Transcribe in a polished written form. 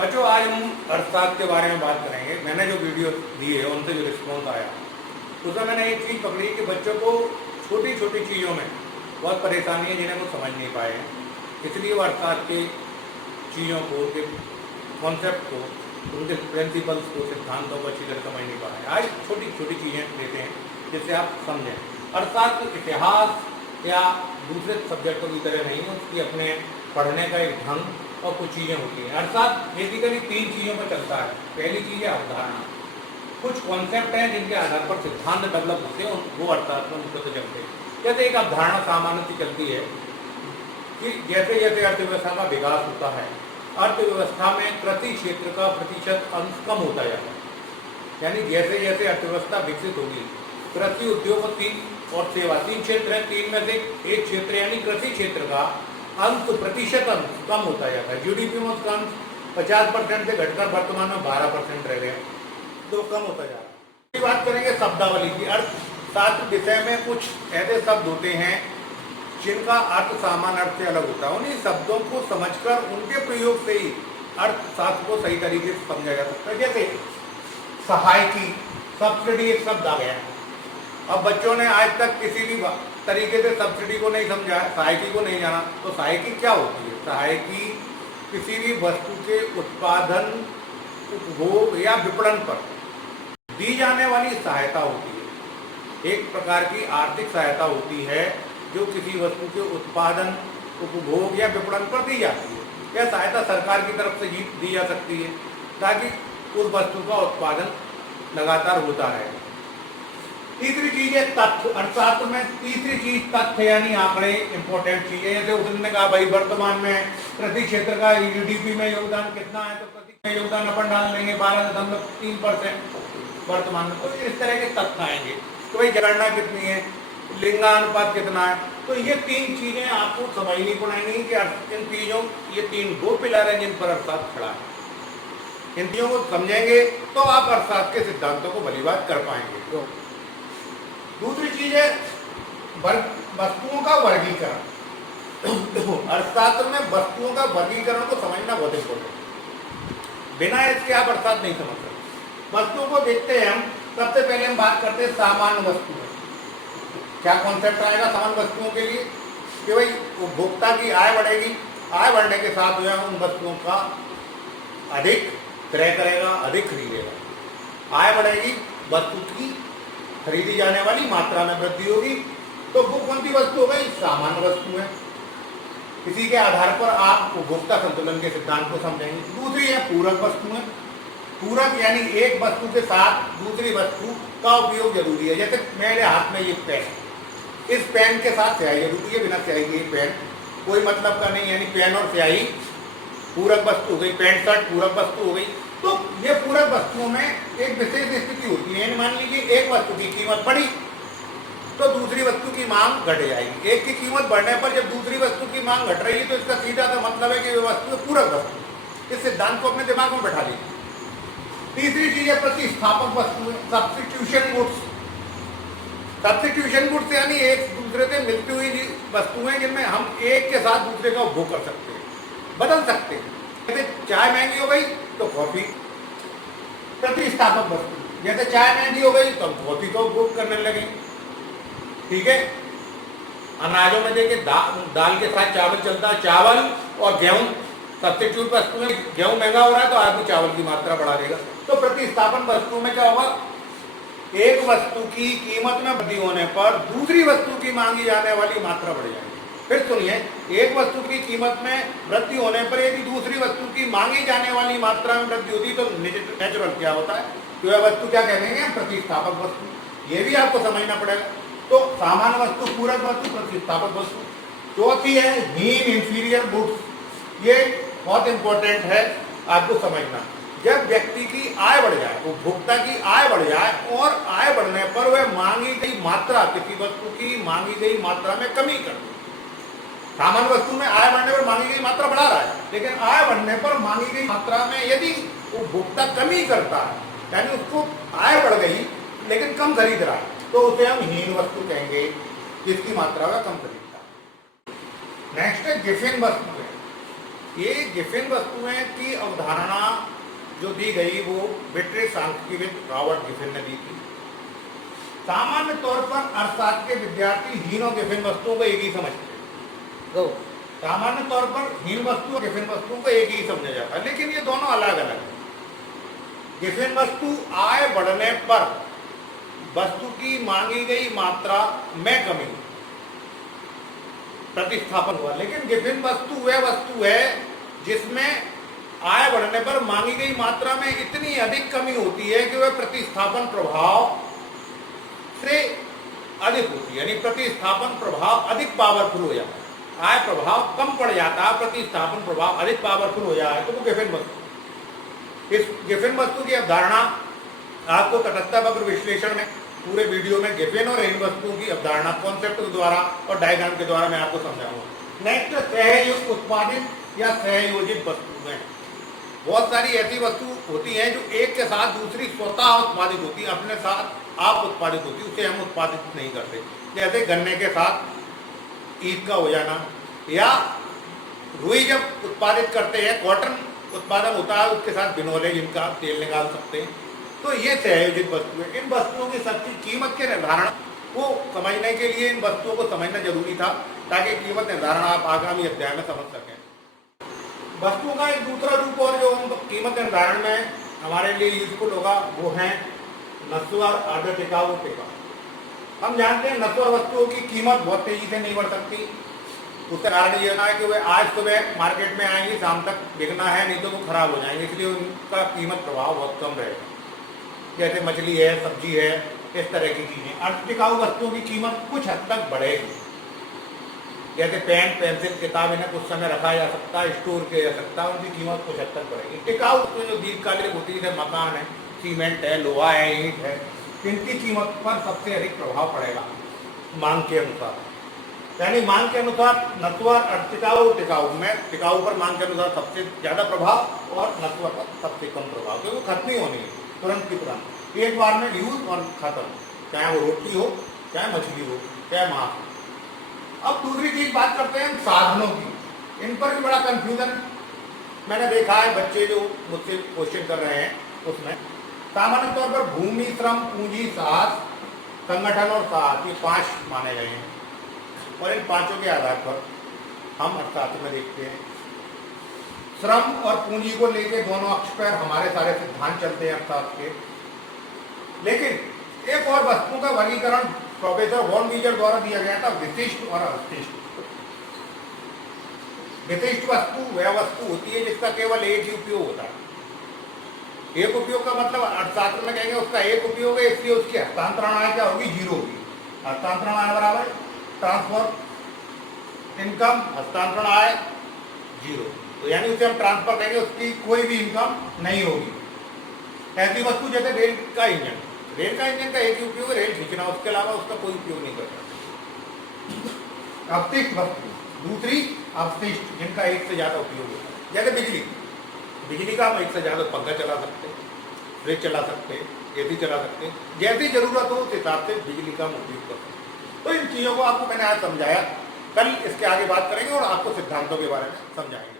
बच्चों, आज हम अर्थशास्त्र के बारे में बात करेंगे। मैंने जो वीडियो दी है उनसे जो रिस्पॉन्स आया उसमें मैंने एक चीज़ पकड़ी कि बच्चों को छोटी छोटी चीज़ों में बहुत परेशानी है जिन्हें वो समझ नहीं पाए हैं, इसलिए वो अर्थशास्त्र के चीज़ों को, उनके कॉन्सेप्ट को, उनके प्रिंसिपल्स को, सिद्धांतों को अच्छी तरह समझ नहीं पा रहे हैं। आज छोटी छोटी चीज़ें देते हैं जिससे आप समझें। अर्थशास्त्र इतिहास या दूसरे सब्जेक्टों की तरह नहीं है, उसकी अपने पढ़ने का एक ढंग और कुछ चीज़ें होती हैं। अर्थात बेसिकली 3 चीज़ों पर चलता है। पहली चीज़ है अवधारणा। कुछ कॉन्सेप्ट हैं जिनके आधार पर सिद्धांत डेवलप होते हैं, वो अर्थशास्त्र में मुख्यतः चलते हैं। जैसे एक अवधारणा सामान्य से चलती है कि जैसे जैसे अर्थव्यवस्था का विकास होता है, अर्थव्यवस्था में कृषि क्षेत्र का प्रतिशत अंश कम होता जाता है। यानी जैसे जैसे अर्थव्यवस्था विकसित होगी, कृषि उद्योग और सेवा 3 क्षेत्र हैं, 3 में से एक क्षेत्र यानी कृषि क्षेत्र का अंश, प्रतिशत अंश कम होता जाता है। जीडीपी में उसका अंश 50% से घटकर वर्तमान में 12% रह गया, तो कम होता जा रहा है। बात करेंगे शब्दावली की। अर्थशास्त्र विषय में कुछ ऐसे शब्द होते हैं जिनका अर्थ सामान्य अर्थ से अलग होता है। उन्हीं शब्दों को समझकर उनके प्रयोग से ही अर्थशास्त्र को सही तरीके से समझा जा सकता है। जैसे सहायकी, सब्सिडी एक शब्द आ गया। अब बच्चों ने आज तक किसी भी तरीके से सब्सिडी को नहीं समझा, सहायकी को नहीं जाना, तो सहायकी क्या होती है? सहायकी किसी भी वस्तु के उत्पादन, उपभोग या विपणन पर दी जाने वाली सहायता होती है। एक प्रकार की आर्थिक सहायता होती है जो किसी वस्तु के उत्पादन, उपभोग या विपणन पर दी जाती है। यह सहायता सरकार की तरफ से दी जा सकती है ताकि उस वस्तु का उत्पादन लगातार होता रहे। तीसरी चीज है तथ्य। अर्थशास्त्र में तीसरी चीज तथ्य यानी आंकड़े इंपॉर्टेंट चीज है। जैसे उसने कहा भाई वर्तमान में कृषि क्षेत्र का जीडीपी में योगदान कितना है, तो कृषि में योगदान अपन डाल लेंगे 12.3% वर्तमान में। तो इस तरह के तथ्य आएंगे। तो भाई जनगणना कितनी है, लिंगानुपात कितना है। तो ये 3 चीजें आपको समझनी पड़ेंगी कि इन चीजों, ये 3 वो पिलर है जिन पर अर्थशास्त्र खड़ा है। इन चीजों को समझेंगे तो आप अर्थशास्त्र के सिद्धांतों को भली बात कर पाएंगे। तो दूसरी चीज है वस्तुओं का वर्गीकरण। अर्थशास्त्र में वस्तुओं का वर्गीकरण को समझना बहुत इंपॉर्टेंट है। बिना इसके आप अर्थशास्त्र नहीं समझ सकते। वस्तुओं को देखते हैं हम। सबसे पहले हम बात करते हैं सामान्य वस्तुएं। क्या कॉन्सेप्ट आएगा सामान्य वस्तुओं के लिए कि भाई उपभोक्ता की आय बढ़ेगी, आय बढ़ने के साथ जो है उन वस्तुओं का अधिक क्रय करेगा, अधिक खरीदेगा। आय बढ़ेगी, वस्तु की खरीदी जाने वाली मात्रा में वृद्धि होगी, तो वो कौन सी वस्तु हो गई? सामान्य वस्तु है। इसी के आधार पर आप उपभोक्ता संतुलन के सिद्धांत को समझेंगे। दूसरी है पूरक वस्तुएं। पूरक यानी एक वस्तु के साथ दूसरी वस्तु का उपयोग जरूरी है। जैसे मेरे हाथ में ये पेन, इस पेन के साथ स्याही जरूरी है, बिना स्याही के पेन कोई मतलब का नहीं। यानी पेन और स्याही पूरक वस्तु हो गई, पेंट शर्ट पूरक वस्तु हो गई। तो ये पूरक वस्तुओं में एक विशेष स्थिति होती है। मान लीजिए एक वस्तु की कीमत बढ़ी तो दूसरी वस्तु की मांग घट जाएगी। एक की कीमत बढ़ने पर जब दूसरी वस्तु की मांग घट रही है तो इसका सीधा सा मतलब है कि ये वस्तु पूरक वस्तु। इस सिद्धांत को अपने दिमाग में बैठा लीजिए। तीसरी चीज है प्रतिस्थापक वस्तुएं, सब्स्टिट्यूशन गुड्स। सब्स्टिट्यूशन गुड्स यानी एक दूसरे से मिलती हुई वस्तुएं जिनमें हम एक के साथ दूसरे का उपभोग कर सकते हैं, बदल सकते हैं। जैसे चाय महंगी हो गई तो कॉफी। प्रतिस्थापक वस्तु, जैसे चाय महंगी हो गई तो हम कॉफी का उपभोग करने लगे। ठीक है। अनाजों में देखिए दाल के साथ चावल चलता है, चावल और गेहूं सब्स्टिट्यूट वस्तु में। गेहूं महंगा हो रहा है तो आदमी चावल की मात्रा बढ़ा देगा। तो प्रतिस्थापन वस्तु में क्या होगा? एक वस्तु की कीमत में वृद्धि होने पर दूसरी वस्तु की मांगी जाने वाली मात्रा बढ़ जाएगी। फिर सुनिए, एक वस्तु की कीमत में वृद्धि होने पर यदि दूसरी वस्तु की मांगी जाने वाली मात्रा में वृद्धि होती तो नेचुरल क्या होता है? तो यह वस्तु क्या कहेंगे? प्रतिस्थापक वस्तु। ये भी आपको समझना पड़ेगा। तो सामान्य वस्तु, पूरक वस्तु, प्रतिस्थापक वस्तु। चौथी है मीन इंफीरियर गुड्स। ये बहुत इंपॉर्टेंट है आपको समझना। जब व्यक्ति की आय बढ़ जाए, उपभोक्ता की आय बढ़ जाए और आय बढ़ने पर वह मांगी गई मात्रा, किसी वस्तु की मांगी गई मात्रा में कमी कर दे। सामान्य वस्तु में आय बढ़ने पर मांगी गई मात्रा बढ़ा रहा है, लेकिन आय बढ़ने पर मांगी गई मात्रा में यदि उपभोक्ता कमी करता है, यानी उसको आय बढ़ गई लेकिन कम खरीद रहा है, तो उसे हम हीन वस्तु कहेंगे, जिसकी मात्रा का कम खरीदता है। नेक्स्ट है गिफिन वस्तु है। ये गिफिन वस्तुएं की अवधारणा जो दी गई वो ब्रिटिश सांख्यिकीविद रॉबर्ट गिफिन ने दी थी। सामान्य तौर पर अर्थशास्त्र के विद्यार्थी हीन और गिफिन वस्तुओं को एक ही समझते हैं। सामान्य तौर पर हीन वस्तु और गिफिन वस्तुओं को एक ही समझा जाता है, लेकिन ये दोनों अलग अलग है। गिफिन वस्तु आय बढ़ने पर वस्तु की मांगी गई मात्रा में कमी, प्रतिस्थापन हुआ, लेकिन गिफिन वस्तु वह वस्तु है जिसमें आय बढ़ने पर मांगी गई मात्रा में इतनी अधिक कमी होती है कि वह प्रतिस्थापन प्रभाव से अधिक होती है, यानी प्रतिस्थापन प्रभाव अधिक पावरफुल हो जाता है। आय प्रभाव कम पड़ जाता है, प्रतिस्थापन प्रभाव अधिक पावरफुल हो जाए तो वो गिफिन वस्तु। इस गिफिन वस्तु की अवधारणा आपको तटस्थ वक्र विश्लेषण में पूरे वीडियो में गिफिन और हीन वस्तुओं की अवधारणा कॉन्सेप्ट के द्वारा और डायग्राम के द्वारा मैं आपको समझाऊंगा। नेक्स्ट, सहयोग उत्पादित या सहयोजित वस्तुएं। बहुत सारी ऐसी वस्तु होती हैं जो एक के साथ दूसरी स्वतः उत्पादित होती है, अपने साथ आप उत्पादित होती है, उसे हम उत्पादित नहीं करते। जैसे गन्ने के साथ ईख का हो जाना, या रुई जब उत्पादित करते हैं, कॉटन उत्पादन होता है, उसके साथ बिनोले जिनका तेल निकाल सकते हैं। तो ये सहयोजित वस्तु है। इन वस्तुओं की सबकी कीमत के निर्धारण को समझने के लिए इन वस्तुओं को समझना जरूरी था, ताकि कीमत निर्धारण आप आगामी अध्याय में समझ सकें। वस्तुओं का एक दूसरा रूप और जो हम कीमत निर्धारण में हमारे लिए यूजफुल होगा वो है नस्वर, अर्ध टिकाऊ, टिकाऊ। हम जानते हैं नस्वर वस्तुओं की कीमत बहुत तेजी से नहीं बढ़ सकती। उसका कारण यह है कि वे आज सुबह मार्केट में आएंगी, शाम तक बिकना है, नहीं तो वो खराब हो जाएंगे, इसलिए उनका कीमत प्रभाव बहुत कम रहेगा। जैसे मछली है, सब्जी है, इस तरह की चीजें। अर्ध टिकाऊ वस्तुओं की कीमत कुछ हद तक बढ़ेगी। जैसे पेन, पेंसिल, किताब, इन्हें कुछ समय रखा जा सकता है, स्टोर किया जा सकता है, उनकी कीमत कुछ हद तक बढ़ेगी। टिकाऊ वस्तुएं जो दीर्घकालिक होती है, मकान है, सीमेंट है, लोहा है, ईंट है, इनकी कीमत पर सबसे अधिक प्रभाव पड़ेगा मांग के अनुसार। यानी मांग के अनुसार नस्वर, अर्ध टिकाऊ, टिकाऊ में टिकाऊ पर मांग के अनुसार सबसे ज्यादा प्रभाव और नस्वर पर सबसे कम प्रभाव, क्योंकि खत्म नहीं होनी है तुरंत की तुरंत, एक बार में यूज और खत्म, चाहे वो रोटी हो, चाहे मछली हो, चाहे मांस हो। अब दूसरी चीज बात करते हैं साधनों की। इन पर भी बड़ा कंफ्यूजन मैंने देखा है, बच्चे जो मुझसे क्वेश्चन कर रहे हैं उसमें। सामान्य तौर पर भूमि, श्रम, पूंजी, साहस, संगठन और साहस, ये 5 माने गए हैं, और इन 5 के आधार पर हम अर्थशास्त्र में देखते हैं। श्रम और पूंजी को लेकर दोनों अक्ष पर हमारे सारे सिद्धांत चलते हैं अर्थशास्त्र के। लेकिन एक और वस्तुओं का वर्गीकरण प्रोफेसर वॉन मीजर द्वारा दिया गया था, विशिष्ट और अविशिष्ट। विशिष्ट वस्तु वह वस्तु होती है जिसका केवल एक ही उपयोग होता है। एक उपयोग का मतलब अर्थशास्त्र में कहेंगे उसका एक उपयोग है, इसलिए उसकी हस्तांतरण आय क्या होगी, 0 होगी। हस्तांतरण आय बराबर ट्रांसफर इनकम, हस्तांतरण आय 0, तो यानी उसे हम ट्रांसफर कहेंगे, उसकी कोई भी इनकम नहीं होगी। ऐसी वस्तु जैसे रेल का इंजन, रेल का इंजन का एक ही उपयोग है, रेल खींचना, उसके अलावा उसका कोई उपयोग नहीं करता। अवशिष्ट वस्तु दूसरी, अवशिष्ट जिनका एक से ज्यादा उपयोग होता है। जैसे बिजली, बिजली का हम एक से ज्यादा पंखा चला सकते हैं, फ्रिज चला सकते हैं, एसी चला सकते हैं, जैसी जरूरत हो उस हिसाब से बिजली का हम उपयोग कर सकते हैं। तो इन चीजों को आपको मैंने आज समझाया, कल इसके आगे बात करेंगे और आपको सिद्धांतों के बारे में समझाएंगे।